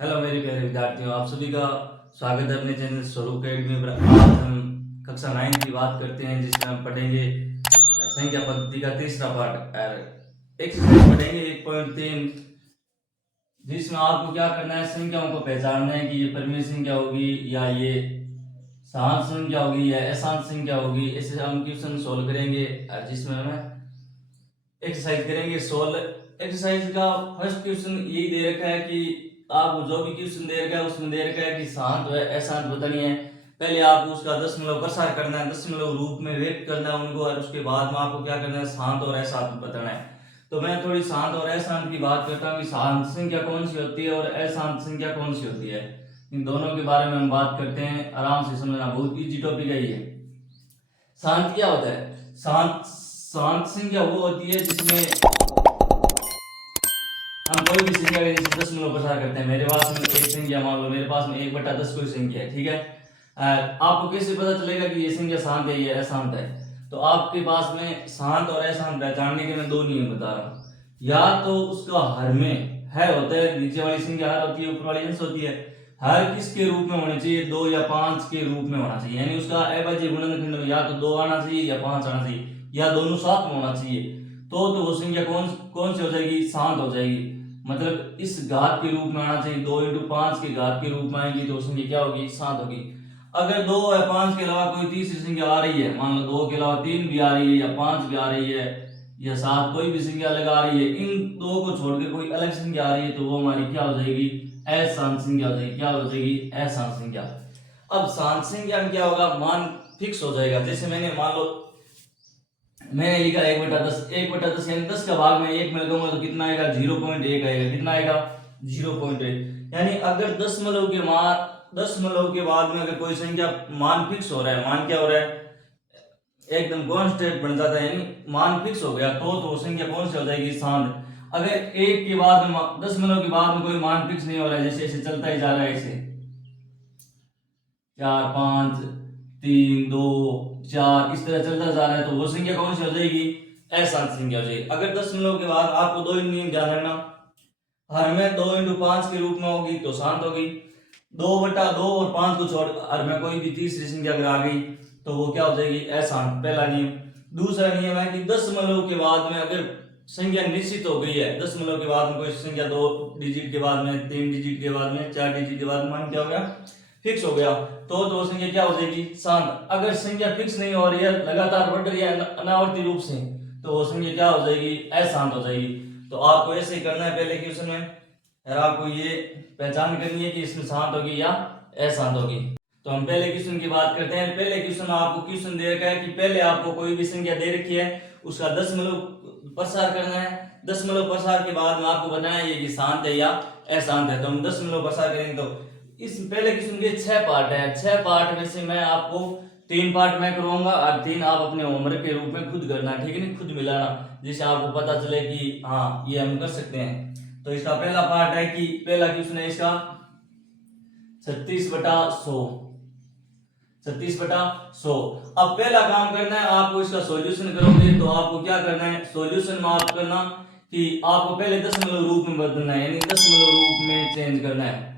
Hello मेरे प्यारे विद्यार्थियों, आप सभी का स्वागत है अपने चैनल स्वरूप अकेडमी पर। आज हम कक्षा 9 की बात करते हैं, जिसमें हम पढ़ेंगे संख्या पद्धति का तीसरा पार्ट एक्सरसाइज पढ़ेंगे 1.3, जिसमें आपको क्या करना है, संख्याओं को पहचानना है कि ये परिमेय संख्या होगी या ये सहांक संख्या होगी या अशांत संख्या होगी। ऐसे हम क्वेश्चन सोल्व करेंगे जिसमें हमें एक्सरसाइज करेंगे सोल्व। एक्सरसाइज का फर्स्ट क्वेश्चन यही दे रखा है कि आपको जो भी क्वेश्चन दे रखा है उसमें दे रखा है कि शांत व अशांत बतानी है। पहले आपको उसका दशमलव प्रसार करना है, दशमलव रूप में व्यक्त करना है उनको, और उसके बाद में आपको क्या करना है, शांत और अशांत बताना है। तो मैं थोड़ी शांत और अशांत की बात करता हूँ कि शांत संख्या कौन सी होती है और अशांत संख्या कौन सी होती है। इन दोनों के बारे में हम बात करते हैं, आराम से समझना, बहुत इजी टॉपिक है ये। शांत क्या होता है? शांत शांत संख्या वो होती है जिसमें हम कोई भी संख्या का जैसे दशमलव प्रसार करते हैं। मेरे पास में एक संख्या, मान लो मेरे पास में 1/10 कोई संख्या है, ठीक है। आपको कैसे पता चलेगा कि ये संख्या शांत है या अशांत है? तो आपके पास में शांत और अशांत पहचानने के मैं दो नियम बता रहा हूँ। या तो उसका हर में है होता है, नीचे वाली संख्या हर होती है, ऊपर वाली अंश होती है। हर किसके रूप में होनी चाहिए? 2 या 5 के रूप में होना चाहिए, यानी उसका अविभाज्य गुणनखंड में या तो 2 आना चाहिए या 5 आना चाहिए, या दोनों साथ में होना चाहिए। तो वो संख्या कौन कौन सी हो जाएगी? शांत हो जाएगी। मतलब इस घात के रूप में आना चाहिए, 2 × 5 के घात के रूप में आएंगी तो संख्या क्या होगी? शांत होगी। अगर 2 या 5 के अलावा कोई तीसरी संख्या आ रही है, मान लो 2 के अलावा 3 भी आ रही है या 5 भी आ रही है या 7, कोई भी संख्या अलग आ रही है, इन दो को छोड़कर कोई अलग संख्या आ रही है, तो वो हमारी क्या हो जाएगी? अशांत संख्या हो जाएगी। क्या हो जाएगी? अशांत संख्या। अब शांत संख्या में क्या होगा? मान फिक्स हो जाएगा। जैसे मैंने लिखा 1/10, 1/10 यानी 10 का भाग में 1 में लगाऊंगा तो कितना आएगा? 0.1 आएगा। कितना आएगा? 0.1। यानी अगर दशमलव के बाद में अगर कोई संख्या मान फिक्स हो रहा है, मान क्या हो रहा है? एकदम कांस्टेंट बन जाता है, यानी मान फिक्स हो गया, तो वो संख्या कौन सी हो जाएगी? शांत। अगर एक के बाद में, दशमलव के बाद में कोई मान फिक्स नहीं हो रहा है, जैसे ऐसे चलता ही जा रहा है, ऐसे 4 5 3 2 4 इस तरह चलता जा रहा है, तो वो संख्या कौन सी हो जाएगी? अशांत संख्या हो जाएगी। अगर दशमलव के बाद आपको दो नियम ध्यान रखना, हर में 2 × 5 के रूप में होगी तो शांत होगी। 2/2 और 5 को छोड़ हर में कोई भी तीसरी संख्या अगर आ गई तो वो क्या हो जाएगी? अशांत। पहला नियम। दूसरा नियम है कि दशमलव के बाद में अगर संख्या निश्चित हो गई है, दशमलव के बाद में कोई संख्या 2 डिजिट के बाद में, 3 डिजिट के बाद में, 4 डिजिट के बाद में मान क्या हो गया? फिक्स हो गया, तो संख्या क्या हो जाएगी? शांत। अगर संख्या फिक्स नहीं हो रही है, लगातार बढ़ रही है अनावर्ती रूप से, तो वो संख्या क्या हो जाएगी? अशांत हो जाएगी। तो आपको ऐसे ही करना है पहले क्वेश्चन में, और आपको ये पहचान करनी है कि इसमें शांत होगी या अशांत होगी। तो हम पहले क्वेश्चन की बात करते हैं। पहले क्वेश्चन आपको क्वेश्चन दे रखा है कि पहले आपको कोई भी संख्या दे रखी है, उसका दशमलव प्रसार करना है। दशमलव प्रसार के बाद में आपको बताना है ये कि शांत है या अशांत है। तो हम दशमलव प्रसार करेंगे। तो इस पहले किस्म के 6 पार्ट है। 6 पार्ट में से मैं आपको 3 पार्ट मैं करवाऊंगा और 3 आप अपने होमवर्क के रूप में खुद करना, ठीक है ना, खुद मिलाना, जिससे आपको पता चले कि हाँ ये हम कर सकते हैं। तो इसका पहला पार्ट है कि पहला क्वेश्चन है इसका 36/100। 36/100। अब पहला काम करना है, आपको इसका सॉल्यूशन करोगे तो आपको क्या करना है? सॉल्यूशन में आप करना कि आपको पहले दशमलव रूप में बदलना है, यानी दशमलव रूप में चेंज करना है।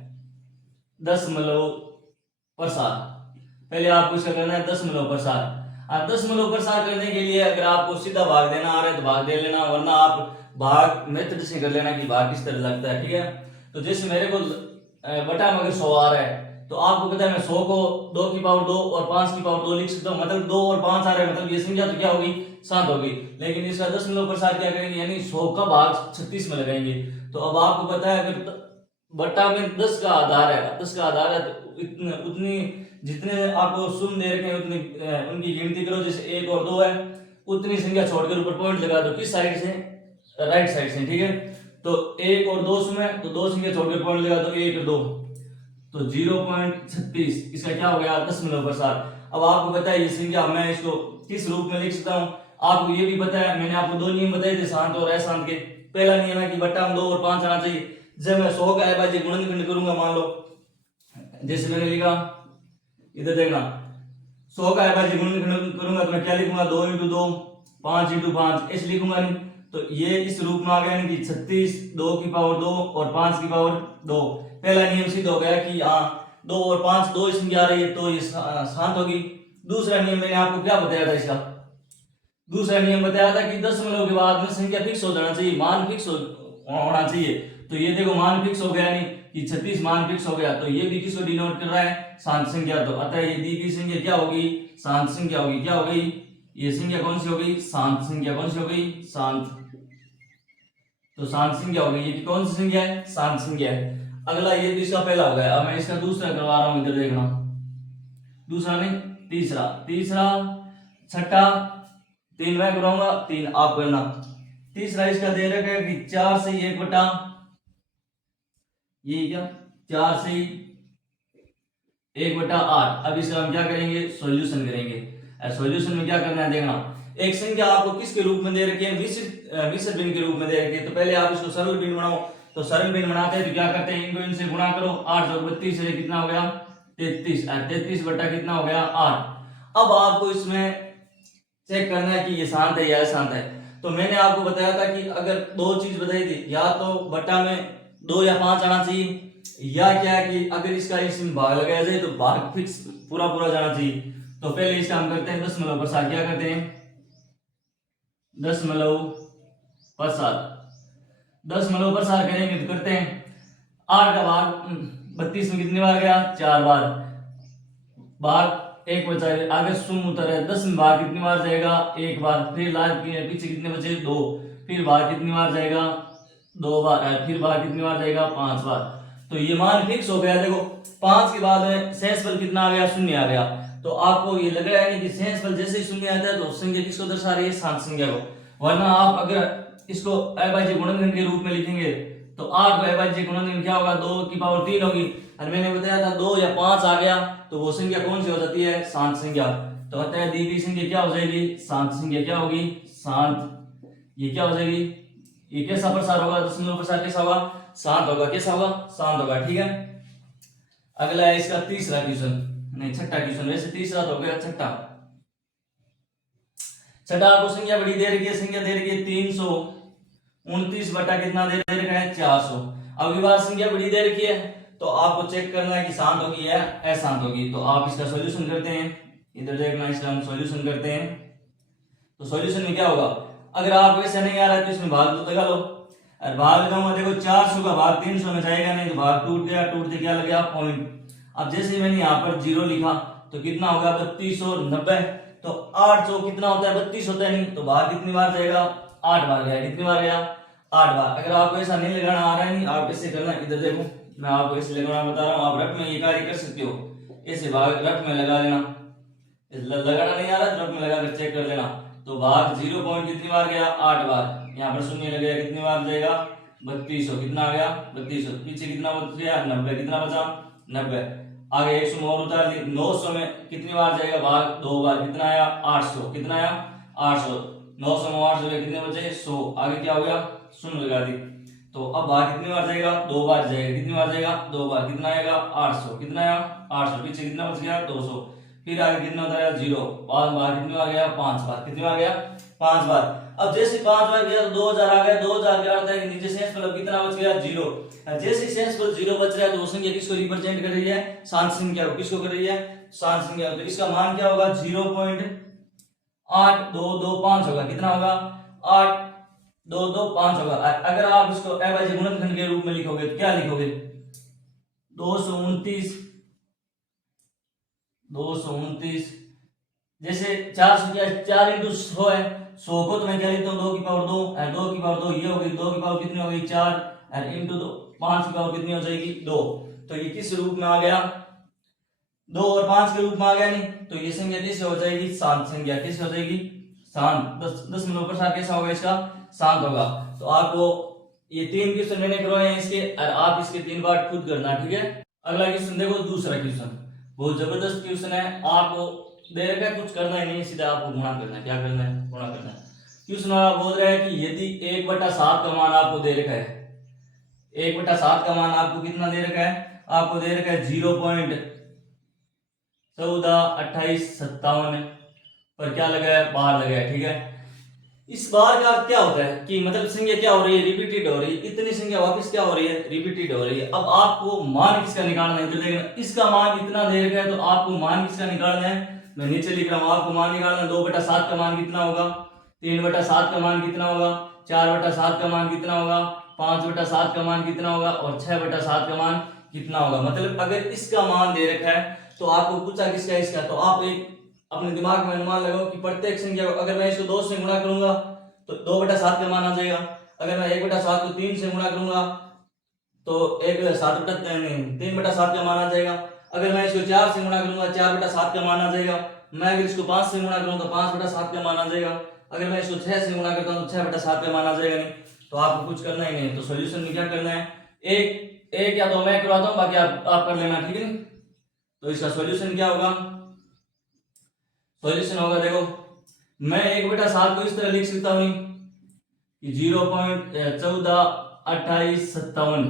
दशमलव प्रसार, पहले आपको इसका करना है दशमलव प्रसार। और दशमलव प्रसार करने के लिए अगर आपको सीधा भाग देना आ रहा है तो भाग दे लेना, वरना आप भाग मेथड से कर लेना कि भाग किस तरह लगता है, ठीक है। तो जैसे मेरे को बटा में अगर 100 आ रहा है तो आपको पता है मैं 100 को 2 की पावर 2 और 5 की पावर 2 लिख सकता हूँ, मतलब 2 और 5 आ रहा है, मतलब ये संख्या तो क्या होगी? शांत होगी। लेकिन इसका दशमलव प्रसार क्या करेंगे, यानी 100 का भाग 36 में लगाएंगे। तो अब आपको पता है अगर बट्टा में 10 का आधार है, 10 का आधार है तो उतनी जितने आपको शून्य दे रखे हैं उतनी उनकी गिनती करो। जैसे 1 और 2 है, उतनी संख्या छोड़कर ऊपर पॉइंट लगा दो। किस साइड से? राइट साइड से, ठीक है। तो 1 और 2 शून्य, तो 2 संख्या छोड़कर पॉइंट लगा दो, 1 और 2, तो 0.36 इसका क्या हो गया? दशमलव प्रसार। अब आपको पता है ये संख्या मैं इसको किस रूप में लिख सकता हूँ। आपको ये भी पता है, मैंने आपको दो नियम बताए थे शांत और अशांत के। पहला नियम है कि बट्टा में 2 और 5 आना चाहिए। जब मैं 100 का अविभाज्य गुणनखंड करूंगा, मान लो जैसे मैंने लिखा, इधर देखना, 100 का अविभाज्य गुणनखंड करूंगा तो मैं क्या लिखूंगा? 2 × 2 5 × 5 ऐसे लिखूंगा नहीं। तो ये इस रूप में आ गया, यानी कि 36 2 की पावर 2 और 5 की पावर 2। पहला नियम सिद्ध हो गया कि हाँ 2 और 5 दो संख्या आ रही है तो ये शांत होगी। दूसरा नियम मैंने आपको क्या बताया था इसका, दूसरा नियम बताया था कि दशमलव के बाद में संख्या फिक्स हो जाना चाहिए, मान फिक्स होना चाहिए। तो ये देखो मान फिक्स हो गया, नहीं कि 36 मान फिक्स हो गया, तो ये भी किसको डिनोट कर रहा है, शांत संख्या। तो अतः ये दी गई संख्या क्या होगी, शांत संख्या होगी। क्या हो गई ये संख्या, कौन सी हो गई, शांत संख्या। कौन सी हो गई, शांत। तो शांत संख्या हो गई, ये कौन सी संख्या है, शांत संख्या है। अगला ये भी इसका पहला हो गया। अब मैं इसका दूसरा करवा रहा हूं, इधर देखना, दूसरा नहीं तीसरा, तीसरा छठा 3 मैं कराऊंगा, 3 आप करना। तीसरा इसका दे रखा है कि 4 से 1 बटा, ये क्या 4 से 1 बटा 8। अब इसका हम क्या करेंगे, सॉल्यूशन करेंगे। सॉल्यूशन में क्या करना है देखना, एक संख्या आपको किसके रूप में दे रखी है, मिश्र भिन्न के रूप में दे रखी है। तो पहले आप इसको सरल भिन्न बनाओ। तो सरल भिन्न बनाते हैं तो क्या करते हैं, इनको इनसे गुणा करो, 8 और 32 से कितना हो गया 33, 33 बटा कितना हो गया 8। अब आपको इसमें चेक करना है कि ये शांत है या अशांत है। तो मैंने आपको बताया था कि अगर दो चीज बताई थी, या तो बटा में 2 या 5 आना चाहिए, या क्या है कि अगर इसका इसमें भाग लगाया जाए तो भाग फिक्स पूरा पूरा जाना चाहिए। तो पहले इसका हम करते हैं दशमलव प्रसार। क्या करते हैं, दशमलव प्रसार। दशमलव प्रसार करेंगे तो करते हैं 8 का भाग 32 में कितनी बार गया, 4 बार। भाग 1 बचा है, आगे शून्य उतर है, 10 में भाग कितनी बार जाएगा, 1 बार। फिर लास्ट पीछे कितने बचे, 2। फिर भाग कितनी बार जाएगा, 2 बार। फिर भाग कितनी बार जाएगा, 5 बार। तो ये मान फिक्स हो गया। देखो 5 के बाद में शेषफल कितना आ गया, शून्य आ गया। तो आपको ये लग रहा है कि शेषफल जैसे ही शून्य आता है तो संख्या किसको दर्शा रही है, शांत संख्या को। वरना आप अगर इसको अविभाज्य गुणनखंड के रूप में लिखेंगे तो 8 को अविभाज्य गुणनखंड क्या होगा, 2 की पावर 3 होगी। और मैंने बताया था 2 या 5 आ गया तो वो संख्या कौन सी हो जाती है, शांत संख्या। तो अतः दी गई संख्या क्या हो जाएगी, शांत संख्या। क्या होगी, शांत। ये क्या हो जाएगी, ये कैसा प्रसार होगा, दशमलव प्रसार कैसा होगा, शांत होगा। कैसा होगा, शांत होगा। ठीक है। अगला है इसका तीसरा क्वेश्चन, नहीं छठा क्वेश्चन, वैसे तीसरा तो हो गया, छठा। छठा आपको संख्या बड़ी दे रखी है, संख्या दे रखी है 329 बटा कितना दे रखा है, 400। अब विभाज्य संख्या बड़ी दे रखी है तो आपको चेक करना है कि शांत होगी या अशांत होगी। तो आप इसका सॉल्यूशन करते हैं, इधर देखना, इसका हम सॉल्यूशन करते हैं। तो सॉल्यूशन में क्या होगा, अगर आप वैसे नहीं आ रहा है तो इसमें भाग लगा लो। और भाग लगाऊंगा, देखो 400 का भाग 300 में जाएगा नहीं तो भाग टूट गया, टूट के क्या लग गया, पॉइंट। अब जैसे मैंने यहाँ पर 0 लिखा तो कितना होगा, 3290। तो 800 कितना होता है, 32 होता है, नहीं तो भाग कितनी बार जाएगा, 8 बार गया। कितनी बार गया, 8 बार। अगर आपको ऐसा नहीं लगाना आ रहा है, नहीं आप ऐसे करना, इधर देखो मैं आपको ऐसे लगाना बता रहा हूँ, आप रट में ये कार्य कर सकते हो। ऐसे भाग रट में लगा लेना, लगाना नहीं आ रहा रट में लगा कर चेक कर लेना। तो भाग 0 पॉइंट कितनी बार गया, 8 बार। यहाँ पर शून्य लग गया, कितनी बार जाएगा, 3200। कितना आ गया, 3200। पीछे कितना बच गया, 90। कितना बचा, 90। आगे 100 और उतार दी, 900 में कितनी बार जाएगा, भाग 2 बार। कितना आया, 800। कितना आया, 800। 900 में 800 में कितने बचे, 100। आगे क्या हो गया, शून्य लगा दी। तो अब भाग कितनी बार जाएगा, 2 बार जाएगा। कितनी बार जाएगा, 2 बार। कितना आएगा, 800। कितना आया, 800। पीछे कितना बच गया, 200। फिर आगे कितना होता है, 0। बाद बार कितनी बार गया, 5 बार। कितनी बार गया, 5 बार। अब जैसे 5 बार गया तो 2000 आ गया। 2000 का अर्थ है कि नीचे शेषफल कितना बच गया, 0। जैसे शेषफल 0 बच रहा है तो वो संख्या किसको रिप्रेजेंट कर रही है, शांत संख्या को। किसको कर रही है, शांत संख्या। तो इसका मान क्या होगा, 0.8225 होगा। कितना होगा, 8225 होगा। अगर आप इसको अविभाज्य गुणनखंड के रूप में लिखोगे तो क्या लिखोगे, 229 जैसे 400 क्या 4 इंटू 100 है, 100 को तो मैं क्या लिखता हूँ, 2 की पावर 2, 2 की पावर 2 ये होगी, 2 की पावर कितनी हो गई, 4, और इंटू 2 5 की पावर कितनी हो जाएगी, 2। तो ये किस रूप में आ गया, 2 और 5 के रूप में आ गया। नहीं तो ये संख्या किससे हो जाएगी, शांत संख्या। किससे हो जाएगी, शांत। दशमलव प्रसार कैसा होगा इसका, शांत होगा। तो आपको ये 3 क्वेश्चन मैंने करवाए हैं इसके, और आप इसके 3 पार्ट खुद करना, ठीक है। अगला क्वेश्चन देखो, दूसरा क्वेश्चन बहुत जबरदस्त क्वेश्चन है। आपको दे रखा कुछ करना ही नहीं, सीधा आपको गुणा करना है। क्या करना है, गुणा करना है। क्वेश्चन वाला बोल रहा है कि यदि 1/7 का मान आपको दे रखा है, 1/7 का मान आपको कितना दे रखा है, आपको दे रखा है 0.142857 पर क्या लगा है, बाहर लगा है, ठीक है। इस बार का अर्थ क्या होता है कि मतलब संख्या क्या हो रही है, रिपीटेड हो रही है, इतनी संख्या वापस क्या हो रही है, रिपीटेड हो रही है। अब आपको मान किसका निकालना है, इधर देखना, इसका मान इतना दे रखा है तो आपको मान किसका निकालना है, मैं नीचे लिख रहा हूं, आपको मान निकालना है। 2/7 का मान कितना होगा, 3/7 का मान कितना होगा, 4/7 का मान कितना होगा, 5/7 का मान कितना होगा और 6/7 का मान कितना होगा। मतलब अगर इसका मान दे रखा है तो आपको पूछा किसका इसका, तो आप एक अपने दिमाग में अनुमान लगाओ कि प्रत्येक संख्या को अगर मैं इसको 2 से गुणा करूंगा तो 2/7 का मान आ जाएगा। अगर मैं 1/7 को 3 से गुणा करूंगा तो 3/7 का मान आ जाएगा। अगर मैं इसको 4 से गुणा करूंगा 4/7 का मान आ जाएगा। मैं अगर इसको 5 से गुणा करूंगा तो 5/7 का मान आ जाएगा। अगर मैं इसको 6 से गुणा करता हूं तो 6/7 का मान आ जाएगा। नहीं तो आपको कुछ करना ही नहीं। तो सॉल्यूशन में क्या करना है, एक या दो मैं करवाता हूं, बाकी आप कर लेना, ठीक है। तो इसका सॉल्यूशन क्या होगा, सॉल्यूशन होगा, देखो मैं 1/7 को इस तरह लिख सकता हूं कि 0.142857।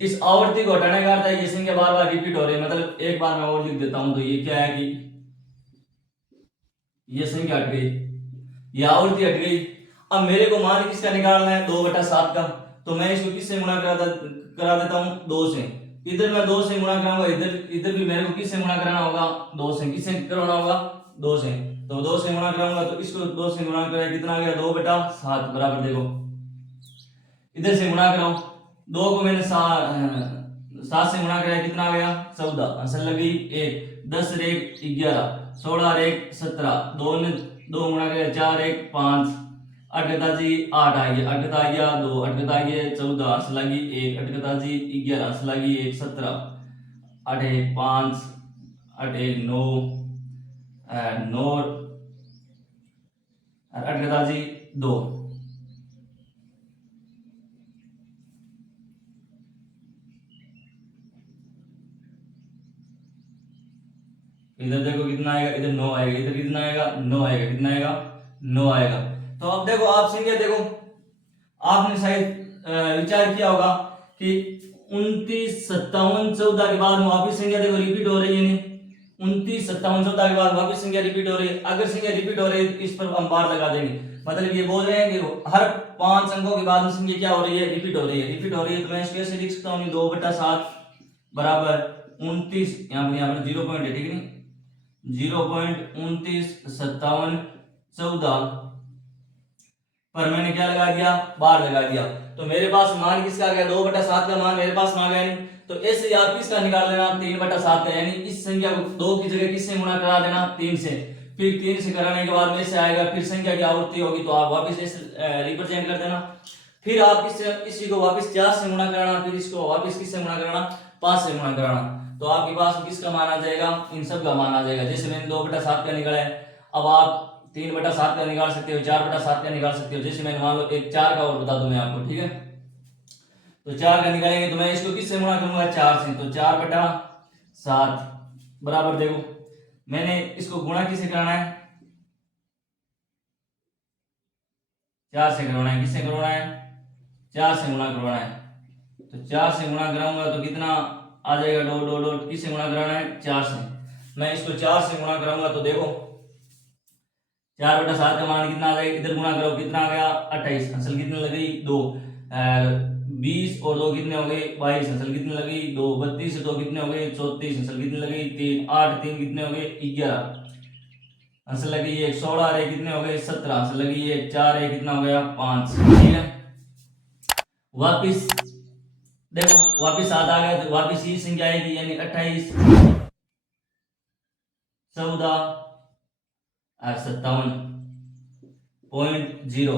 इस आवृत्ति को हटाने का अर्थ है ये संख्या बार बार रिपीट हो रही है। मतलब एक बार मैं और लिख देता हूं, तो ये क्या है कि ये संख्या हट गई, ये आवृत्ति हट गई। अब मेरे को मान किसका निकालना है, 2/7 का। तो मैं इसको किससे गुणा करा देता हूं, 2 से। इधर मैं 2 से गुणा कराऊंगा, इधर भी मेरे को किससे गुणा कराना होगा, 2 से। किससे करवाना होगा, 2 से। तो 2 से गुणा कराऊंगा तो इसको 2 से गुणा करें कितना आ गया, 2/7 बराबर, देखो इधर से गुणा कराऊं, 2 को मैंने 7 से गुणा कराया कितना आ गया, 14। आंसर लगी 1, 10 × 1 11, 16 × 1 17, 2 ने 2 गुणा कराया 4 × 1 5, 8 गता जी 8 आ गया, 8 गता आ गया 2, 8 गता आ गया 14, आंसर लगी 1, 8 गता जी 11, आंसर लगी 1 17, 8 1 5, 8 1 9 9 और 8 गता जी 2। इधर देखो कितना आएगा, इधर 9 आएगा, इधर कितना आएगा, 9 आएगा, कितना आएगा, 9 आएगा। तो अब देखो आप संख्या देखो, आपने शायद विचार किया होगा कि 29 57 14 के बाद वापिस संख्या देखो रिपीट हो रही है। नहीं 29 57 14 के बाद वापिस संख्या रिपीट हो रही है। अगर संख्या रिपीट हो रही है तो इस पर हम बार लगा देंगे। मतलब ये बोल रहे हैं कि हर 5 अंकों के बाद संख्या क्या हो रही है, रिपीट हो रही है, रिपीट हो रही है। तो मैं इसको ऐसे लिख सकता हूँ 2/7 बराबर 29, यहाँ पर 0 पॉइंट है, ठीक है, 0.29 57 14 पर मैंने क्या लगा दिया, बार लगा दिया। तो मेरे पास मान किसका आ गया, 2/7 का मान मेरे पास आ गया। नहीं तो ऐसे आप किसका निकाल लेना, 3/7 का, यानी इस संख्या को 2 की जगह किससे गुणा करा देना, 3 से। फिर 3 से कराने के बाद में से आएगा, फिर संख्या की आवृत्ति होगी तो आप वापस ऐसे रिप्रेजेंट कर देना। फिर आप इसी को वापस 4 से गुणा कराना, फिर इसको वापस किससे गुणा कराना, 5 से गुणा कराना। तो आपके पास किसका मान आ जाएगा, इन सब का मान आ जाएगा। जैसे मैंने 2/7 का निकाला है, अब आप 3/7 का निकाल सकते हो, 4/7 का निकाल सकते हो। जैसे मैंने मान लो एक 4 का और बता दूं मैं आपको, ठीक है। तो 4 का निकालेंगे तो मैं इसको किससे गुणा करूंगा, 4 से। तो 4/7 बराबर, देखो मैंने इसको गुणा किससे कराना है, 4 से करवाना है। किससे करवाना है, 4 से गुणा करवाना है। तो 4 से गुणा कराऊंगा तो कितना आ जाएगा, डॉट डॉट डॉट, किससे गुणा कराना है, 4 से। मैं इसको 4 से गुणा कराऊंगा तो देखो 4/7 का मान कितना आ जाएगा, इधर गुणा करो कितना आ गया, 28। आंसर कितने लगी, 2। 20 और 2 कितने हो गए, 22। आंसर कितने लगी, 2। 32 से 2 कितने हो गए, 34। आंसर कितने लगी, 3। 8 3 कितने हो गए, 11। आंसर लगी 1। 16 रे कितने हो गए, 17। आंसर लगी 1। 4 रे कितना हो गया, 5, ठीक है। वापिस देखो वापिस 7 आ गया तो वापिस ये संख्या आएगी, यानी 28 14 और 57.0।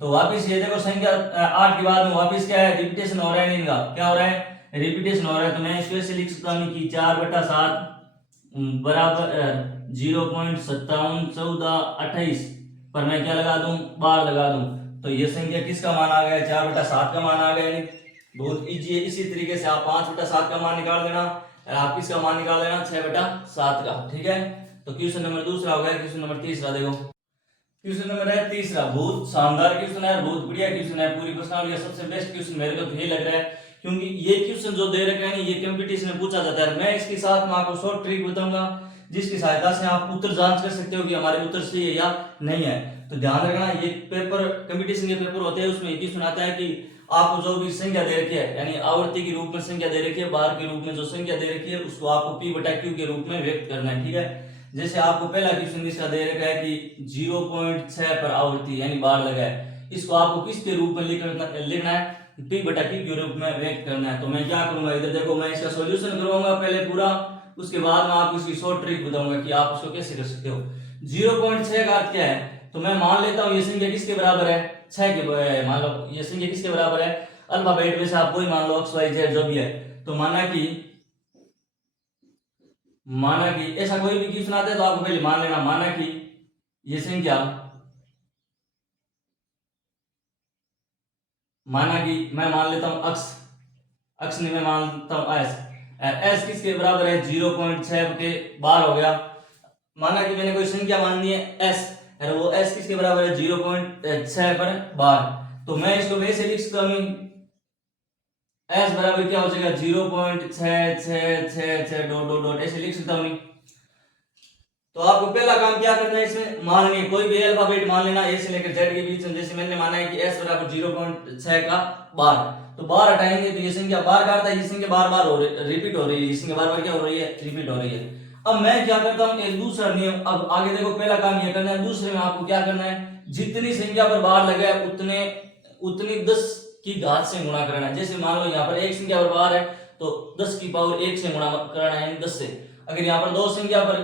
तो वापिस ये देखो संख्या 8 के बाद में वापिस क्या है, रिपीटेशन हो रहा है, इनका क्या हो रहा है, रिपीटेशन हो रहा है। तो मैं इसको ऐसे लिख सकता हूँ कि 4/7 बराबर 0.57 14 28 पर मैं क्या लगा दूं, बार लगा दूं। तो ये संख्या किसका मान आ गया, 4/7 का मान आ गया। नहीं बहुत इजी है। इसी तरीके से आप 5/7 का मान निकाल देना, आप किसका मान निकाल देना, 6/7 का, ठीक है। तो क्वेश्चन नंबर दूसरा हो गया। क्वेश्चन नंबर तीसरा देखो, क्वेश्चन नंबर है तीसरा, बहुत शानदार क्वेश्चन है, बहुत बढ़िया क्वेश्चन है, पूरी प्रश्नावली का सबसे बेस्ट क्वेश्चन मेरे को तो यही लग रहा है, क्योंकि ये क्वेश्चन जो दे रखे हैं ये कंपटीशन में पूछा जाता है। मैं इसके साथ में आपको शॉर्ट ट्रिक बताऊंगा जिसकी सहायता से आप उत्तर जांच कर सकते हो कि हमारे उत्तर सही है या नहीं है। तो ध्यान रखना, ये पेपर कंपटीशन के पेपर होते हैं, उसमें एक ही सुनाता है कि आपको जो भी संख्या दे रखी है, यानी आवर्ती के रूप में संख्या दे रखी है, बार के रूप में जो संख्या दे रखी है, उसको आपको p बटा q के रूप में व्यक्त करना है। ठीक है, जैसे आपको पहला क्वेश्चन इसका दे रखा है कि 0.6 पर आवर्ती यानी बार लगा है, इसको आपको किसके रूप में लिखना है, p बटा q के रूप में व्यक्त करना है। तो मैं क्या करूंगा, इधर देखो, मैं इसका सॉल्यूशन करवाऊंगा पहले पूरा, उसके बाद मैं आपको इसकी शॉर्ट ट्रिक बताऊंगा कि आप इसको कैसे कर सकते हो। 0.6 का अर्थ क्या है, तो मैं मान लेता हूँ ये संख्या किसके बराबर है, 6 के, मान लो ये संख्या किसके बराबर है, अल्फाबेट में से आप कोई मान लो x y z जो भी है। तो माना कि ऐसा कोई भी क्वेश्चन आता है तो आपको पहले मान लेना, माना कि ये संख्या, माना कि मैं मान लेता हूं अक्स नहीं, मैं मानता हूं एस किसके बराबर है, 0.6 के बार हो गया। माना कि मैंने कोई संख्या मान ली है एस, और वो एस किसके बराबर है, 0.6 पर बार। तो मैं इसको वैसे लिख सकता हूं, एस बराबर क्या हो जाएगा, 0.66666 डॉट डॉट डॉट ऐसे लिख सकता हूं। तो आपको पहला काम क्या करना है, इसमें मान लें कोई भी अल्फाबेट मान लेना ए से लेकर जेड के बीच में। जैसे मैंने माना है कि एस बराबर 0.6 का बार, तो बार हटाएंगे तो ये संख्या बार का आता है, ये संख्या बार बार रिपीट हो रही है, ये संख्या बार बार क्या हो रही है, रिपीट हो रही है। अब मैं क्या करता हूँ, एक दूसरा नियम, अब आगे देखो, पहला काम ये करना है, दूसरे में आपको क्या करना है, जितनी संख्या पर बार लगा है उतनी 10 की घात से गुणा करना है। जैसे मान लो यहाँ पर एक संख्या पर बार है तो 10 की पावर 1 से गुणा करना है, 10 से। अगर यहाँ पर दो संख्या पर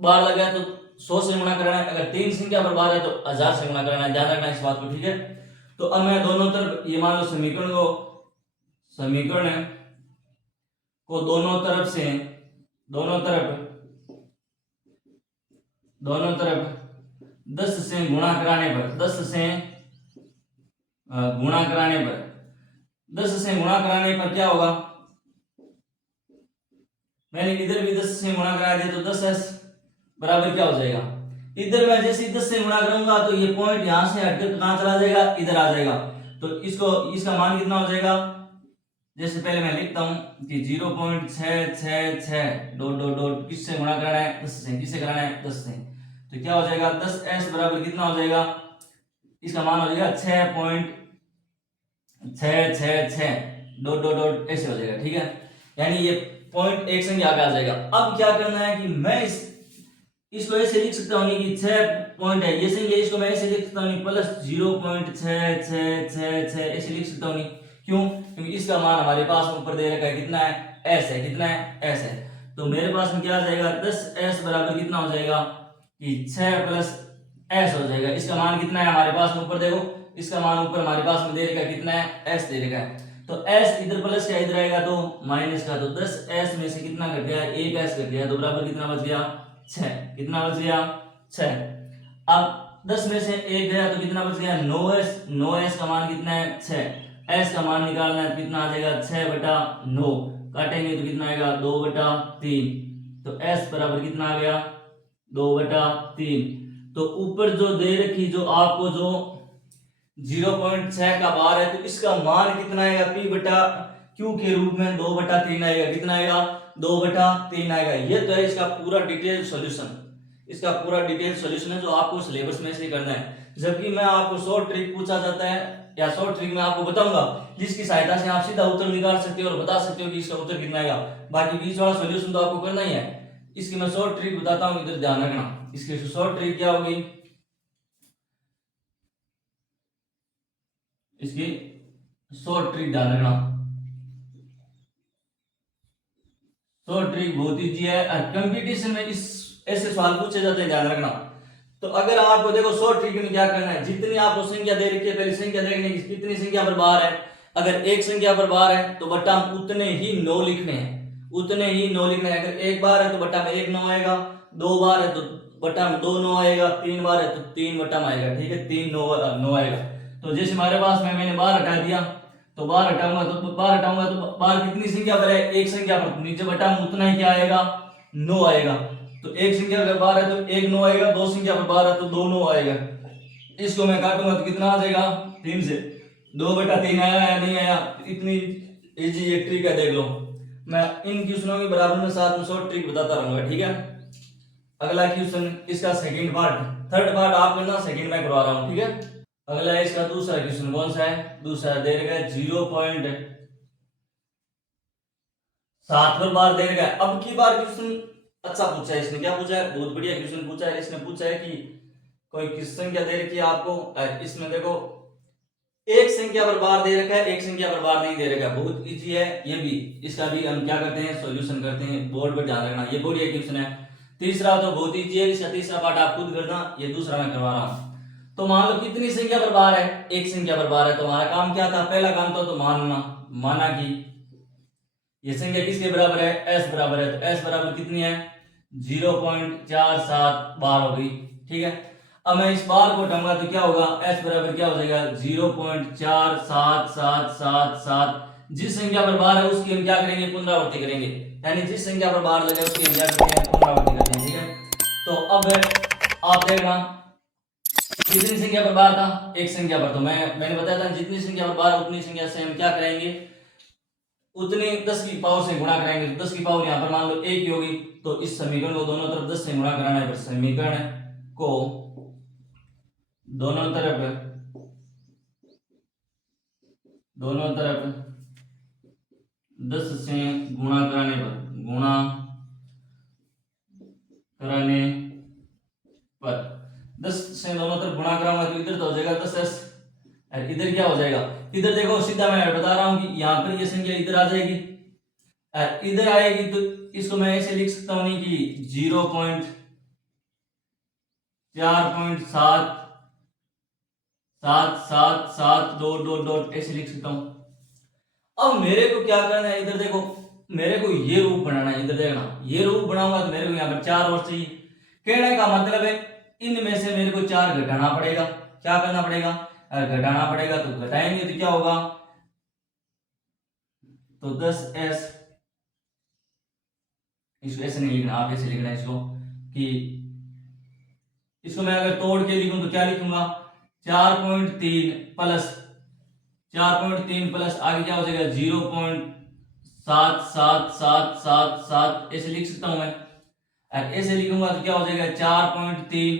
बार लगा है तो 100 से गुणा करना है, अगर 3 संख्या पर बार है तो 1000 से गुणा करना है, ध्यान रखना इस बात को। ठीक है, तो अब मैं दोनों तरफ, ये मान लो समीकरण को दोनों तरफ 10 से गुणा कराने पर 10 से गुणा कराने पर क्या होगा, मैंने इधर भी 10 से गुणा करा दिया तो 10s बराबर क्या हो जाएगा, इधर मैं जैसे 10 से गुणा करूंगा तो ये पॉइंट यहां से हटकर कहां चला जाएगा, इधर आ जाएगा। तो इसका मान कितना हो जाएगा, जैसे पहले मैं लिखता हूं कि 0.666 डॉट डॉट डॉट किससे गुणा कराना है, 10 से। किससे कराना है, 10 से। तो क्या हो जाएगा, 10s बराबर कितना हो जाएगा, इसका मान हो जाएगा 6.666 डॉट डॉट डॉट ऐसे हो जाएगा। ठीक है, यानी ये पॉइंट एक संख्या आगे आ जाएगा। अब क्या करना है कि मैं इसको ऐसे लिख सकता हूँ कि 6 पॉइंट है ये संख्या, इसको मैं ऐसे लिख सकता हूँ प्लस 0.6666 ऐसे लिख सकता हूँ। क्यों, क्योंकि इसका मान हमारे पास ऊपर दे रखा है, कितना है, एस है, कितना है, एस है। तो मेरे पास में क्या आ जाएगा, 10s बराबर कितना हो जाएगा कि 6 प्लस एस हो जाएगा। इसका मान कितना है हमारे पास में, ऊपर देखो, इसका मान ऊपर हमारे पास में दे रखा है, कितना है, एस दे रखा है। तो s इधर प्लस का इधर आएगा तो माइनस का, तो 10s में से कितना घट गया, 1s घट गया, तो बराबर कितना बच गया, 6। कितना बच गया, 6। अब 10 में से 1 गया तो कितना बच गया, 9s का मान कितना है, 6। s का मान निकालना है तो कितना आ जाएगा, 6/9, काटेंगे तो कितना आएगा, 2/3। तो s बराबर कितना आ गया, 2/3। तो ऊपर जो दे रखी, जो आपको जो 0.6 का बार है, तो इसका मान कितना आएगा, p बटा q के रूप में 2/3 आएगा। कितना आएगा, 2/3 आएगा। ये तो है इसका पूरा डिटेल सॉल्यूशन, है जो आपको सिलेबस में से करना है। जबकि मैं आपको शॉर्ट ट्रिक पूछा जाता है, या शॉर्ट ट्रिक में आपको बताऊंगा, जिसकी सहायता से आप सीधा उत्तर निकाल सकते हो और बता सकते हो कि इसका उत्तर कितना आएगा। बाकी बीच वाला सॉल्यूशन तो आपको करना ही है। इसकी मैं शॉर्ट ट्रिक बताता हूँ, इधर ध्यान रखना। इसकी शॉर्ट ट्रिक क्या होगी, इसकी शॉर्ट ट्रिक ध्यान रखना। शॉर्ट ट्रिक बहुत ईजी है, कंपटीशन में इस ऐसे सवाल पूछे जाते हैं, ध्यान रखना। तो अगर आपको देखो शॉर्ट ट्रिक में क्या करना है, जितनी आपको संख्या दे रखी है, पहले संख्या देखने की कितनी संख्या पर बार है। अगर एक संख्या पर बार है तो बट्टा में उतने ही 9 लिखने हैं, अगर एक बार है तो बट्टा में 1 9 आएगा, 2 बार है तो बट्टा में 2 9 आएगा, 3 बार है तो 3 बट्टा में आएगा। ठीक है, 3 9 आएगा। तो जैसे हमारे पास में मैंने बार हटा दिया, तो बार हटाऊंगा तो बार कितनी संख्या पर है, एक संख्या पर, नीचे बटा में उतना ही क्या आएगा, 9 आएगा। तो एक संख्या अगर बार है तो 1 9 आएगा, दो संख्या पर बार है तो 2 9 आएगा। इसको मैं काटूंगा तो कितना आ जाएगा, 3 से। 2/3 आया या नहीं आया, इतनी इजी एक ट्रिक है, देख लो। मैं इन क्वेश्चनों के बराबर में साथ में शॉर्ट ट्रिक बताता रहूंगा। ठीक है, अगला क्वेश्चन इसका सेकंड पार्ट, थर्ड पार्ट आप करना, सेकंड में करवा रहा हूं, ठीक है। अगला है इसका दूसरा क्वेश्चन, कौन सा है, दूसरा दे रखा है 0.7 पर बार दे रखा है। अब की बार क्वेश्चन अच्छा पूछा है इसने, क्या पूछा है, बहुत बढ़िया क्वेश्चन पूछा है इसने। पूछा है कि कोई क्वेश्चन क्या दे रखी है आपको, इसमें देखो एक संख्या पर बार दे रखा है, एक संख्या पर बार नहीं दे रखा है, बहुत इजी है ये भी। इसका भी हम क्या करते हैं, सॉल्यूशन करते हैं, बोर्ड पर ध्यान रखना, ये बढ़िया क्वेश्चन है। तीसरा तो बहुत इजी है, इसका तीसरा पार्ट आप खुद करना, ये दूसरा मैं करवा रहा हूं। तो मान लो कितनी संख्या पर बार है, एक संख्या पर बार है, तो हमारा काम क्या था, पहला काम तो मानना, माना कि ये संख्या किसके बराबर है, s बराबर है, तो s बराबर कितनी है, 0.47 बार हो गई, ठीक है। अब मैं इस बार को हटाऊंगा तो क्या होगा, s बराबर क्या हो जाएगा, 0.47777। जिस संख्या पर बार है उसकी हम क्या करेंगे, पुनरावृत्ति करेंगे, यानी जिस संख्या पर बार लगे उसकी हम क्या करते हैं, पुनरावृत्ति करते हैं, ठीक है। तो अब आप देखना कितनी संख्या पर बार था, एक संख्या पर, तो मैंने बताया था जितनी संख्या पर बार उतनी संख्या से हम क्या करेंगे, उतनी 10 की पावर से गुणा करेंगे। तो 10 की पावर यहाँ पर मान लो 1 की होगी, तो इस समीकरण को दोनों तरफ 10 से गुणा कराना है, समीकरण को दोनों तरफ 10 से गुणा कराने पर, गुणा कराने पर 10 से दोनों तरफ गुणा कराऊंगा तो इधर तो हो जाएगा 10s, और इधर क्या हो जाएगा, इधर देखो सीधा मैं बता रहा हूं कि यहाँ पर ये संख्या इधर आ जाएगी, इधर आएगी, तो इसको मैं ऐसे लिख सकता हूं नहीं कि 0.4.777 डॉट डॉट डॉट ऐसे लिख सकता हूं। अब मेरे को क्या करना है, इधर देखो, मेरे को ये रूप बनाना है, इधर देखना, ये रूप बनाऊंगा तो मेरे को यहाँ पर 4 और चाहिए। कहने का मतलब है इनमें से मेरे को 4 घटाना पड़ेगा, क्या करना पड़ेगा, घटाना पड़ेगा। तो घटाएंगे तो क्या होगा, तो 10s, इसको ऐसे नहीं लिखना, आप ऐसे लिखना इसको कि इसको मैं अगर तोड़ के लिखूं तो क्या लिखूंगा, 4.3 प्लस 4.3 प्लस आगे क्या हो जाएगा 0.77777 ऐसे लिख सकता हूं मैं। ऐसे लिखूंगा तो क्या हो जाएगा 4.3,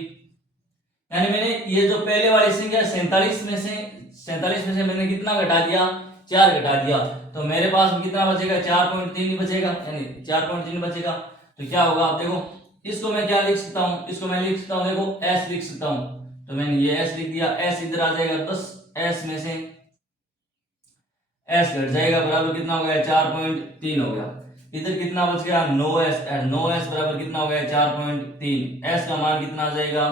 यानी मैंने ये जो पहले वाली संख्या 47 में से मैंने कितना घटा दिया, 4 घटा दिया, तो मेरे पास कितना बचेगा, 4.3 ही बचेगा, यानी 4.3 बचेगा। तो क्या होगा, आप देखो इसको मैं क्या लिख सकता हूं, इसको मैं लिख सकता हूं, देखो s लिख सकता हूं, तो मैंने ये s लिख दिया, s इधर आ जाएगा, 10s में से s घट जाएगा, बराबर कितना हो गया, 4.3 हो गया। इधर कितना बच गया, 9s, 9s बराबर कितना हो गया, 4.3, s का मान कितना आ जाएगा,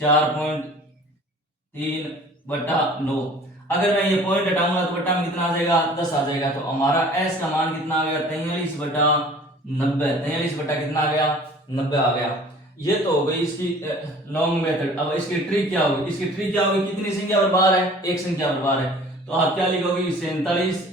4.3/9। अगर मैं ये पॉइंट हटाऊंगा तो बटा में कितना आ जाएगा, 10 आ जाएगा। तो हमारा s का मान कितना आ गया, 43/90, 43 बटा कितना आ गया, 90 आ गया। ये तो हो गई इसकी लॉन्ग मेथड। अब इसकी ट्रिक क्या होगी, इसकी ट्रिक क्या होगी, कितनी संख्या पर बार है, एक संख्या पर बार है, तो आप क्या लिखोगे, 47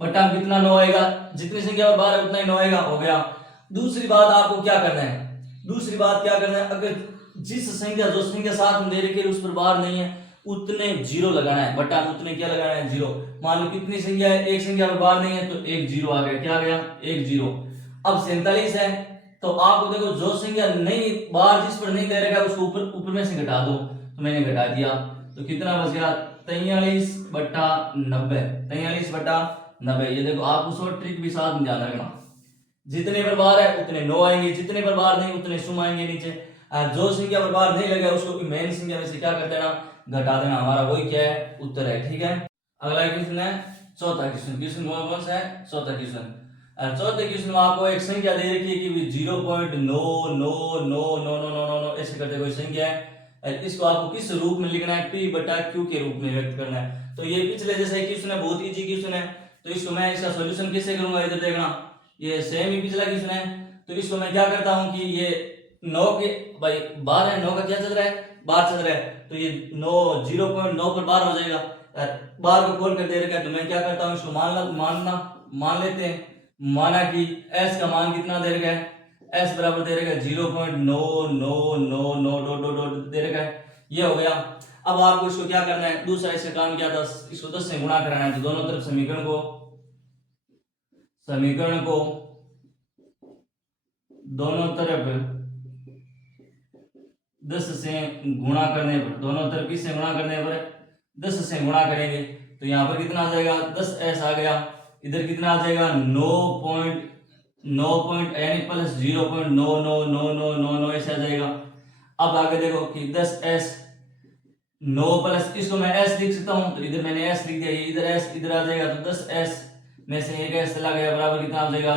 बटा कितना 9 आएगा, जितनी संख्या पर बार है उतना ही 9 आएगा, हो गया। दूसरी बात आपको क्या करना है, दूसरी बात क्या करना है, अगर जिस संख्या जो संख्या साथ में दे रखी है उस पर बार नहीं है उतने जीरो लगाना है, बटा उतने क्या लगाना है, जीरो। मान लो कितनी संख्या है, एक संख्या पर बार नहीं है तो एक जीरो आ गया, क्या आ गया, एक जीरो। अब 47 है तो आपको देखो जो संख्या नहीं बार जिस पर नहीं दे रखा है उसको ऊपर ऊपर में से घटा दो, तो मैंने घटा दिया, तो कितना बच गया, 43/90, 43/90। ये देखो आपको शॉर्ट ट्रिक भी साथ में ध्यान रखना, जितने पर बार है उतने 9 आएंगे, जितने पर बार नहीं उतने शून्य आएंगे नीचे। जो संख्या पर बार नहीं लगा उसको मेन संख्या में से क्या कर देना, घटा देना, हमारा वही क्या है, उत्तर है, ठीक है। अगला क्वेश्चन है चौथा क्वेश्चन, क्वेश्चन कौन सा है, चौथा क्वेश्चन। चौथे क्वेश्चन में आपको एक संख्या दे रखी है कि 0.99999 ऐसे करते कोई संख्या है, इसको आपको किस रूप में लिखना है, p/q के रूप में व्यक्त करना है। तो ये पिछले जैसा क्वेश्चन है, बहुत इजी क्वेश्चन है, तो इसको मैं इसका सॉल्यूशन कैसे करूंगा, इधर देखना, ये सेम ही पिछला क्वेश्चन है। तो इसको मैं क्या करता हूं कि ये 9 के भाई बार है, 9 का क्या चल रहा है, बार चल रहा है, तो ये 0.9 पर बार हो जाएगा, बार को खोल कर दे रखा है, तो मैं क्या करता हूँ इसको मान लेते हैं, माना कि s का मान कितना दे रखा है, s बराबर दे रखा है 0.9999 दे रखा है, ये हो गया। अब आपको इसको क्या करना है, दूसरा इसका काम क्या था, इसको 10 से गुणा कराना है, तो दोनों तरफ समीकरण को दोनों तरफ 10 से गुणा करने पर, दोनों तरफ किससे गुणा करने पर 10 से गुणा करेंगे तो यहाँ पर कितना आ जाएगा 10s आ गया। इधर कितना आ जाएगा 9 यानी प्लस 0.99999 ऐसे आ जाएगा। अब आगे देखो कि 10s 9 प्लस, इसको मैं s लिख सकता हूं तो इधर मैंने s लिख दिया, इधर s इधर आ जाएगा तो 10s में से एक s चला गया बराबर कितना हो जाएगा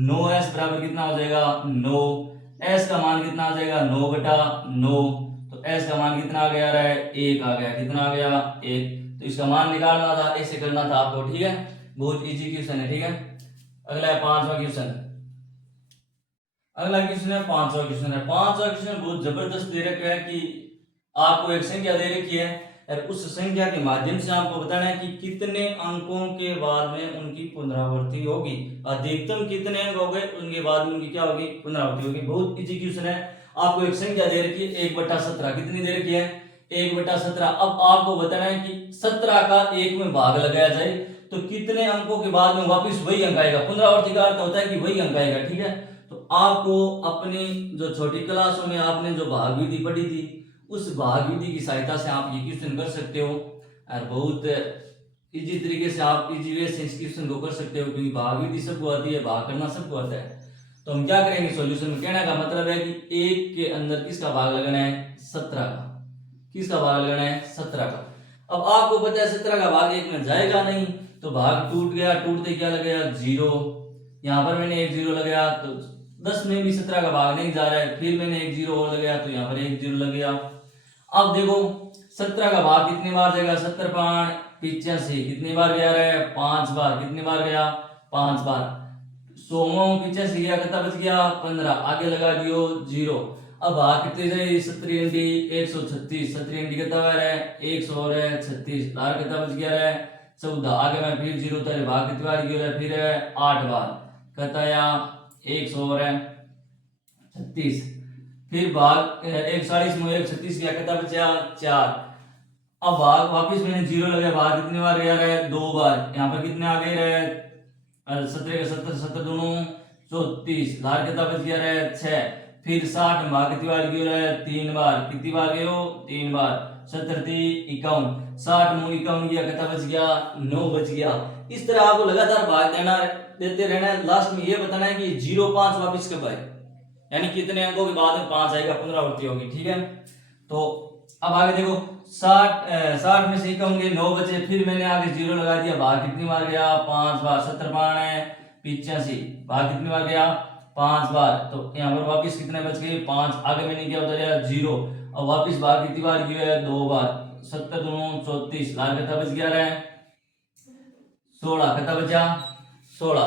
9s बराबर कितना हो जाएगा 9। s का मान कितना आ जाएगा 9/9, तो s का मान कितना आ गया रहा है 1 आ गया। कितना आ गया 1। तो इसका मान निकालना था, ऐसे करना था आपको, ठीक है। बहुत इजी क्वेश्चन है, ठीक है। अगला है पांचवा क्वेश्चन। अगला क्वेश्चन है पांचवा क्वेश्चन है। पांचवा क्वेश्चन बहुत जबरदस्त दे रखा है कि आपको एक संख्या दे रखी है और उस संख्या के माध्यम से आपको बताना है कि कितने अंकों के बाद में उनकी पुनरावृत्ति होगी, अधिकतम कितने अंक हो गए उनके बाद में उनकी क्या होगी पुनरावृत्ति होगी। बहुत इजी क्वेश्चन है। आपको एक संख्या दे रखी है 1/17, कितनी दे रखी है 1/17। अब आपको बताना है कि 17 का 1 में भाग लगाया जाए तो कितने अंकों के बाद में वापस वही अंक आएगा। पुनरावृत्ति का अर्थ होता है कि वही अंक आएगा, ठीक है। तो आपको अपनी जो छोटी क्लासों में आपने जो भाग विधि पढ़ी थी उस भाग विधि की सहायता से आप ये क्वेश्चन कर सकते हो और बहुत इजी तरीके से आप इजी वे से इस क्वेश्चन को कर सकते हो, क्योंकि भाग विधि सबको आती है, भाग करना सबको आता है। तो हम क्या करेंगे सॉल्यूशन में, कहने का मतलब है कि 1 के अंदर किसका भाग लगाना है 17 का। किसका भाग लगाना है 17 का। अब आपको पता है 17 का भाग 1 में जाएगा नहीं, तो भाग टूट गया, टूटते क्या लगेगा 0। यहाँ पर मैंने 1 0 लगाया तो 10 में भी 17 का भाग नहीं जा रहा है, फिर मैंने 1 0 और लगाया तो यहाँ पर 1 0 लग गया। अब देखो 17 का भाग कितनी बार जाएगा 17×85 कितनी बार गया रहा है 5 बार। कितनी बार गया 5 बार। 100 गया कितना बच गया 15, आगे लगा दियो 0। अब भाग कितने जाए 17×136, 17 कितना बार है 100 और 36, लार कितना बच गया है 14। आगे में फिर 0 उतारे, भाग कितनी बार गया फिर 8 बार, कहता है 100 और 36। फिर भाग 140 में 136 गया, कितना बचा 4। अब भाग वापिस मैंने 0 लगाया, भाग कितनी बार गया रहा 2 बार। यहाँ पर कितने आ गए रहे 17 का 70, 70 दोनों 34, लार कितना बच गया रहा 6। फिर 60 में भाग कितनी बार गया रहा 3 बार। कितनी बार गए 3 बार। 70 51, 60 में 51 गया, कितना बच गया 9 बच गया। इस तरह आपको लगातार भाग देते रहना है। लास्ट में ये बताना है कि 0 5 वापिस कब आए, यानी कितने अंकों के बाद में 5 आएगा, पुनरावृत्ति होगी, ठीक है। तो अब आगे देखो 60 में से 51 गए 9 बचे, फिर मैंने आगे 0 लगा दिया, भाग कितनी बार गया 5 बार। 70×5 भाग कितनी बार गया 5 बार। तो यहाँ पर वापिस कितने बच गए 5, आगे मैंने क्या उतारा 0। और वापिस भाग कितनी बार गया है 2 बार। 70 दूनी 34, लार कितना बच गया रहा 16, कितना बचा 16।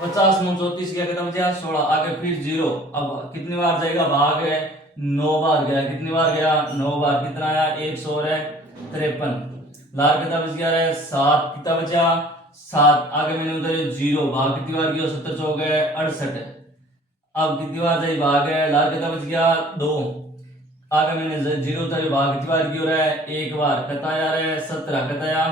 50 में 34 गया, कितना बचा 16, आगे फिर 0। अब कितनी बार जाएगा भाग है 9 बार गया। कितनी बार गया 9 बार। कितना आया 100 और 53, लार कितना बच गया है 7, कितना बचा 7। आगे मैंने उधर 0, भाग कितनी बार गया 70 चौक है 68। अब कितनी बार जाए भाग है, लार कितना बच गया 2। आगे मैंने 0 उधर, भाग कितनी बार गया है 1 बार, कितना आया है 17, कितना आया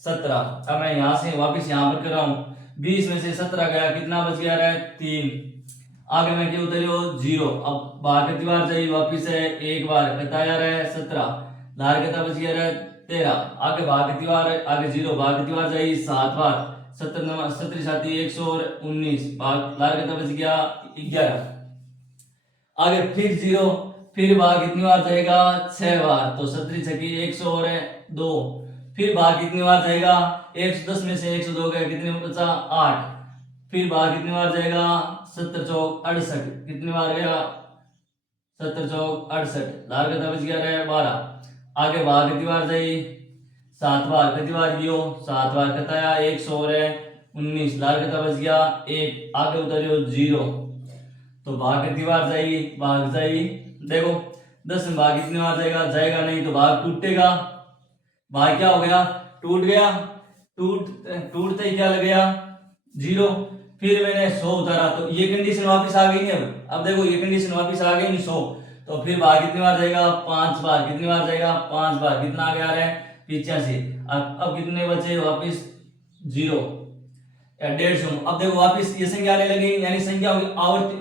17। अब मैं यहाँ से वापिस यहाँ पर कर रहा हूँ, 20 में से 17 गया, कितना बच गया है 3। आगे मैं क्या उतरियो 0। अब भाग कितनी बार जाइए वापिस है 1 बार, कितना आया है 17, लार कितना बच गया है 13। आगे भाग कितनी बार, आगे 0, भाग कितनी बार जाइए 7 बार। 70 7 100 और 19, भाग लार कितना बच गया 11। आगे फिर 0, फिर भाग कितनी बार जाएगा 6 बार। तो 70 6 100 और 2, फिर भाग कितनी बार जाएगा 110 में से 102 गया, कितने बचा 8। फिर भाग कितनी बार जाएगा 70 चौक 68, कितनी बार गया 70 चौक 68, लार कितना बच गया रहा 12। आगे भाग कितनी बार जाइए 7 बार। कितनी बार गियो 7 बार, कितना आया 100 और 19, लार कितना बच गया 1। आगे उतरियो 0। तो भाग कितनी बार जाइए, भाग जाइए देखो 10 में भाग कितनी बार जाएगा, जाएगा नहीं तो भाग टूटेगा। भाग क्या हो गया टूट गया, टूटते ही क्या लग गया 0। फिर मैंने 100 उतारा तो ये कंडीशन वापस आ गई। अब देखो ये कंडीशन वापस आ गई 100। तो फिर भाग कितनी बार जाएगा 5 बार। कितनी बार जाएगा 5 बार। कितना आ गया है 85। अब कितने बचे वापस 0 या 150। अब देखो वापस ये संख्या आने लगी, यानी संख्या आवर्ती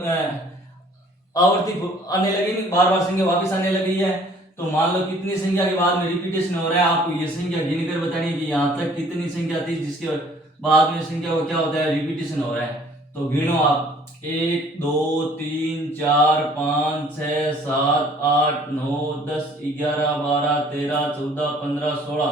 आवर्ती आने लगी नहीं, बार बार संख्या वापस आने लगी है। तो मान लो कितनी संख्या के बाद में रिपीटेशन हो रहा है, आपको ये संख्या गिनकर बतानी है कि यहाँ तक कितनी संख्या थी जिसके बाद में संख्या को क्या होता है, रिपीटेशन हो रहा है। तो गिनो आप, 1 2 3 4 5 6 7 8 9 10 11 12 13 14 15 16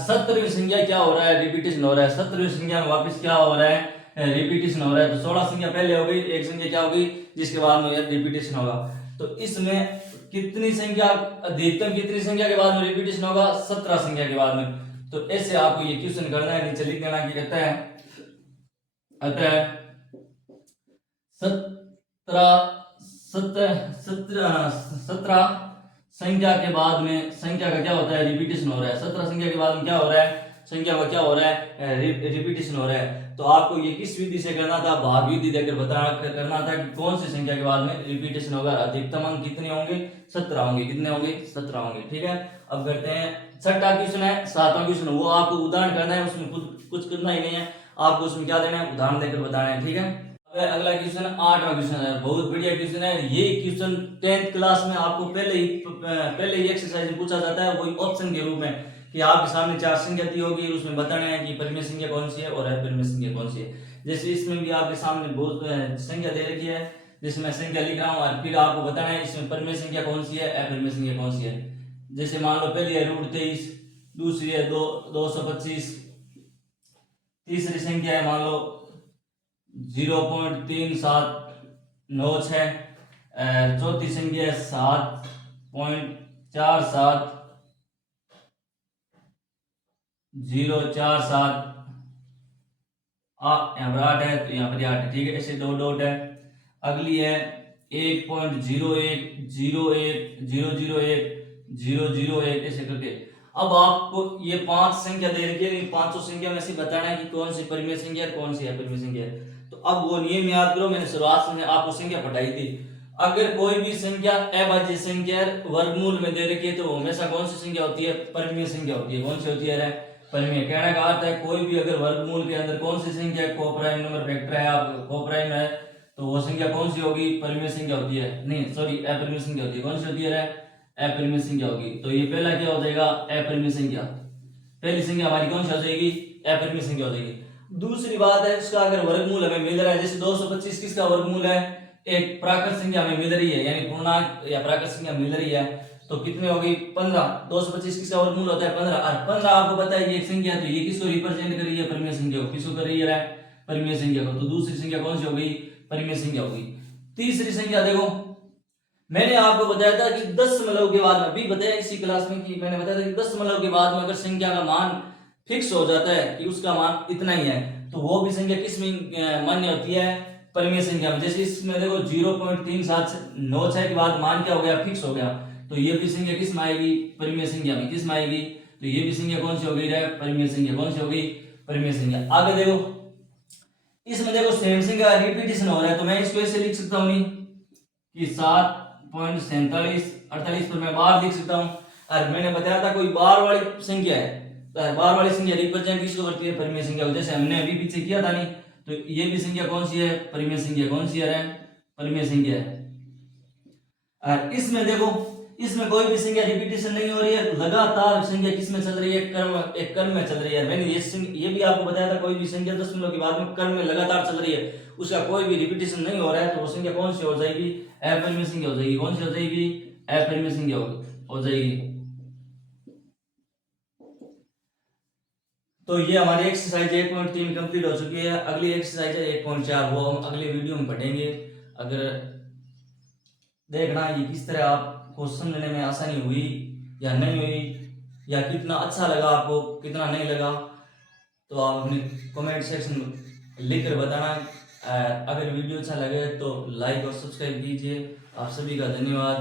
17वीं संख्या क्या हो रहा है, रिपीटेशन हो रहा है। 17वीं संख्या में वापस क्या हो रहा है, रिपीटेशन हो रहा है। तो 16 संख्या पहले हो गई, एक संख्या क्या होगी जिसके बाद में रिपीटेशन होगा। तो इसमें कितनी संख्या, अधिकतम कितनी संख्या के बाद में रिपीटेशन होगा, 17 संख्या के बाद में। तो ऐसे आपको ये क्वेश्चन करना है, नीचे लिख देना कि कहता है अतः 17 संख्या के बाद में संख्या का क्या होता है, रिपीटेशन हो रहा है। 17 संख्या के बाद में क्या हो रहा है, संख्या का क्या हो रहा है, रिपीटेशन हो रहा है। तो आपको ये किस विधि से करना था, भाग विधि देकर करना था कि कौन सी संख्या के बाद में रिपीटेशन होगा। अधिकतम अंक कितने होंगे, 17 होंगे। कितने होंगे, 17 होंगे। ठीक है, अब करते हैं छठा क्वेश्चन है, 7वां क्वेश्चन। वो आपको उदाहरण करना है, उसमें कुछ करना ही नहीं है, आपको उसमें क्या देना है, उदाहरण देकर बताना है। ठीक है, अगला क्वेश्चन 8वां क्वेश्चन है, बहुत बढ़िया क्वेश्चन है। ये क्वेश्चन 10th क्लास में आपको पहले ही एक्सरसाइज में पूछा जाता है, वही ऑप्शन के रूप में कि आपके सामने 4 संख्या दी होगी, उसमें बताना है कि परिमेय संख्या कौन सी है और अपरिमेय संख्या कौन सी है। जैसे इसमें भी आपके सामने बहुत संख्या दे रखी है, जिसमें संख्या लिख रहा हूँ और फिर आपको बताना है इसमें परिमेय संख्या कौन सी है, अपरिमेय संख्या कौन सी है। जैसे मान लो पहली है √23, दूसरी है 225, तीसरी संख्या है मान लो 0.3796, चौथी संख्या है 7.47 यहाँ पर 8 है, तो यहाँ पर 8 है। ठीक है, ऐसे दो डॉट है। अगली है 1.0101001001 ऐसे करके। अब आपको ये 5 संख्या दे रखी है, पांचों संख्या में से बताना है कि कौन सी परिमेय संख्या है, कौन सी अपरिमेय संख्या है। तो अब वो नियम याद करो, मैंने शुरुआत में आपको संख्या पढ़ाई थी। अगर कोई भी संख्या अभाज्य संख्या वर्गमूल में दे रखी है तो हमेशा कौन सी संख्या होती है, परिमेय संख्या होती है। कौन सी होती है, परिमेय। कहने का अर्थ है कोई भी अगर वर्गमूल के अंदर कौन सी संख्या कोप्राइम नंबर फैक्टर है, आप कोप्राइम है, तो वो संख्या कौन सी होगी, परिमेय संख्या होती है। नहीं सॉरी, अपरिमेय संख्या होती है। कौन सी होती है, अपरिमेय संख्या होगी। तो ये पहला क्या हो जाएगा, अपरिमेय संख्या। पहली संख्या हमारी कौन सी हो जाएगी, अपरिमेय संख्या हो जाएगी। दूसरी बात है, उसका अगर वर्गमूल हमें मिल रहा है, जैसे 225 किसका वर्गमूल है, एक प्राकृत संख्या हमें मिल रही है, यानी पूर्णांक या प्राकृत संख्या मिल रही है, तो कितने होगी, 15। 225 किसका वर्गमूल होता है, 15। और 15 आपको पता है कि एक संख्या, तो ये किसको रिप्रेजेंट कर रही है, परिमेय संख्या को। किसको कर रही है, परिमेय संख्या को। तो दूसरी संख्या कौन सी हो गई, परिमेय संख्या होगी। तीसरी संख्या देखो, मैंने आपको बताया था कि दशमलव के बाद में, अभी बताया इसी क्लास में कि मैंने बताया था कि दशमलव के बाद में अगर संख्या का मान फिक्स हो जाता है कि उसका मान इतना ही है, तो वो भी संख्या किस में मान्य होती है, परिमेय संख्या में। जैसे इसमें देखो 0.3796 के बाद मान क्या हो गया, फिक्स हो गया, तो ये भी संख्या किस में आएगी, परिमेय संख्या में। किस में आएगी, तो ये भी संख्या कौन सी हो गई, परिमेय संख्या। कौन सी हो गई, परिमेय संख्या। आगे देखो, इसमें देखो सेम संख्या रिपीटेशन हो रहा है, तो मैं इसको ऐसे लिख सकता हूँ कि 7.4748 पर मैं बार लिख सकता हूँ। और मैंने बताया था कोई बार वाली संख्या है, तो बार वाली संख्या रिप्रेजेंट किसको करती है, परिमेय संख्या को। जैसे हमने अभी पीछे किया था नहीं, तो ये भी संख्या कौन सी है, परिमेय संख्या। कौन सी है, परिमेय संख्या है। और इसमें देखो, इसमें कोई भी संख्या रिपीटेशन नहीं हो रही है, लगातार संख्या किसमें चल रही है, एक क्रम में चल रही है। मैंने ये भी आपको बताया था, कोई भी संख्या दशमलव के बाद में क्रम में लगातार चल रही है, उसका कोई भी रिपीटेशन नहीं हो रहा है, तो वो संख्या कौन सी हो जाएगी, अपरिमेय संख्या हो जाएगी। कौन सी हो जाएगी, अपरिमेय संख्या हो जाएगी। तो ये हमारी एक्सरसाइज 1.3 कंप्लीट हो चुकी है। अगली एक्सरसाइज है 1.4, वो हम अगले वीडियो में पढ़ेंगे। अगर देखना ये किस तरह आपको समझने में आसानी हुई या नहीं हुई, या कितना अच्छा लगा आपको, कितना नहीं लगा, तो आप अपने कमेंट सेक्शन में लिख कर बताना। अगर वीडियो अच्छा लगे तो लाइक और सब्सक्राइब कीजिए। आप सभी का धन्यवाद।